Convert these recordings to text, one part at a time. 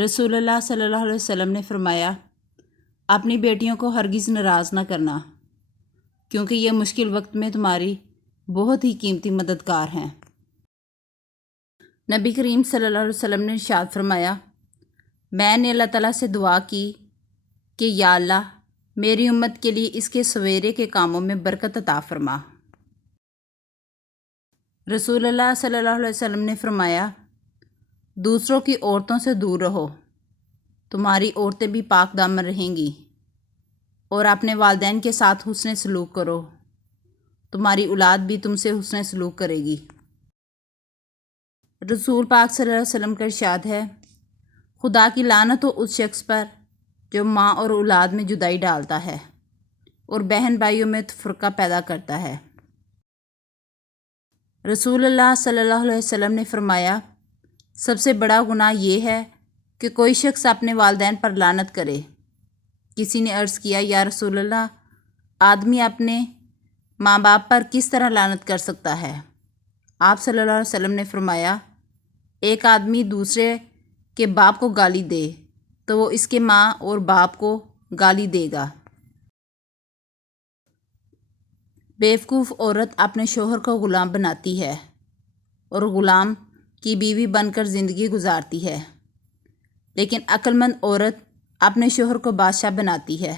رسول اللہ صلی اللہ علیہ وسلم نے فرمایا، اپنی بیٹیوں کو ہرگز ناراض نہ کرنا، کیونکہ یہ مشکل وقت میں تمہاری بہت ہی قیمتی مددگار ہیں۔ نبی کریم صلی اللہ علیہ وسلم نے ارشاد فرمایا، میں نے اللہ تعالیٰ سے دعا کی کہ یا اللہ میری امت کے لیے اس کے سویرے کے کاموں میں برکت عطا فرما۔ رسول اللہ صلی اللہ علیہ وسلم نے فرمایا، دوسروں کی عورتوں سے دور رہو، تمہاری عورتیں بھی پاک دامن رہیں گی، اور اپنے والدین کے ساتھ حسن سلوک کرو، تمہاری اولاد بھی تم سے حسن سلوک کرے گی۔ رسول پاک صلی اللہ علیہ وسلم کا ارشاد ہے، خدا کی لعنت ہو اس شخص پر جو ماں اور اولاد میں جدائی ڈالتا ہے اور بہن بھائیوں میں تفرقہ پیدا کرتا ہے۔ رسول اللہ صلی اللہ علیہ وسلم نے فرمایا، سب سے بڑا گناہ یہ ہے کہ کوئی شخص اپنے والدین پر لعنت کرے۔ کسی نے عرض کیا، یا رسول اللہ، آدمی اپنے ماں باپ پر کس طرح لعنت کر سکتا ہے؟ آپ صلی اللہ علیہ وسلم نے فرمایا، ایک آدمی دوسرے کے باپ کو گالی دے تو وہ اس کے ماں اور باپ کو گالی دے گا۔ بیوقوف عورت اپنے شوہر کو غلام بناتی ہے اور غلام کی بیوی بن کر زندگی گزارتی ہے، لیکن عقل مند عورت اپنے شوہر کو بادشاہ بناتی ہے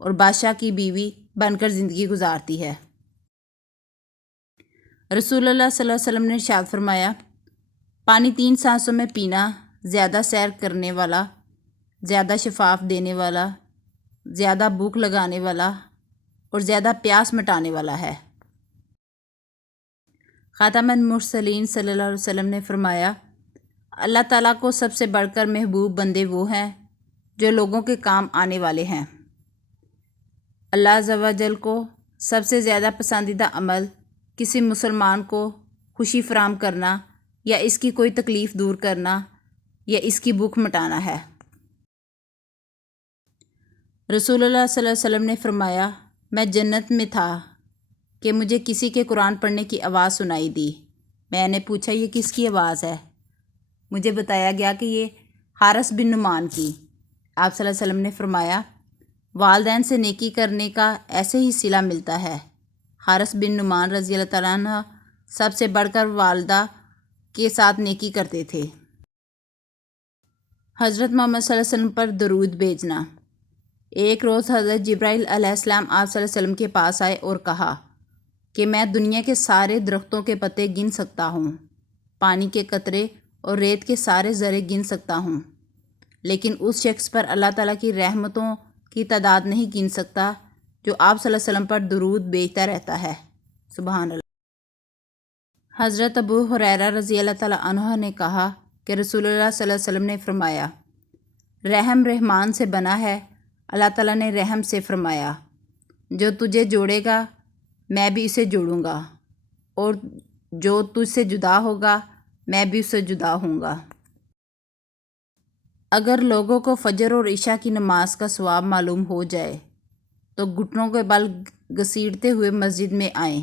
اور بادشاہ کی بیوی بن کر زندگی گزارتی ہے۔ رسول اللہ صلی اللہ علیہ وسلم نے ارشاد فرمایا، پانی 3 سانسوں میں پینا زیادہ سیر کرنے والا، زیادہ شفاف دینے والا، زیادہ بھوک لگانے والا اور زیادہ پیاس مٹانے والا ہے۔ خاتم المرسلین صلی اللہ علیہ وسلم نے فرمایا، اللہ تعالیٰ کو سب سے بڑھ کر محبوب بندے وہ ہیں جو لوگوں کے کام آنے والے ہیں۔ اللہ عز و جل کو سب سے زیادہ پسندیدہ عمل کسی مسلمان کو خوشی فراہم کرنا یا اس کی کوئی تکلیف دور کرنا یا اس کی بھوک مٹانا ہے۔ رسول اللہ صلی اللہ علیہ وسلم نے فرمایا، میں جنت میں تھا کہ مجھے کسی کے قرآن پڑھنے کی آواز سنائی دی۔ میں نے پوچھا، یہ کس کی آواز ہے؟ مجھے بتایا گیا کہ یہ حارث بن نعمان کی۔ آپ صلی اللہ علیہ وسلم نے فرمایا، والدین سے نیکی کرنے کا ایسے ہی صلہ ملتا ہے۔ حارث بن نعمان رضی اللہ تعالیٰ عنہ سب سے بڑھ کر والدہ کے ساتھ نیکی کرتے تھے۔ حضرت محمد صلی اللہ علیہ وسلم پر درود بھیجنا۔ ایک روز حضرت جبرائیل علیہ السلام آپ صلی اللہ علیہ وسلم کے پاس آئے اور کہا کہ میں دنیا کے سارے درختوں کے پتے گن سکتا ہوں، پانی کے قطرے اور ریت کے سارے ذرے گن سکتا ہوں، لیکن اس شخص پر اللہ تعالیٰ کی رحمتوں کی تعداد نہیں گن سکتا جو آپ صلی اللہ علیہ وسلم پر درود بھیجتا رہتا ہے۔ سبحان اللہ۔ حضرت ابو ہریرہ رضی اللہ تعالیٰ عنہ نے کہا کہ رسول اللہ صلی اللہ علیہ وسلم نے فرمایا، رحم رحمان سے بنا ہے۔ اللہ تعالیٰ نے رحم سے فرمایا، جو تجھے جوڑے گا میں بھی اسے جوڑوں گا، اور جو تجھ سے جدا ہوگا میں بھی اس سے جدا ہوں گا۔ اگر لوگوں کو فجر اور عشاء کی نماز کا ثواب معلوم ہو جائے تو گھٹنوں کے بل گھسیٹتے ہوئے مسجد میں آئیں۔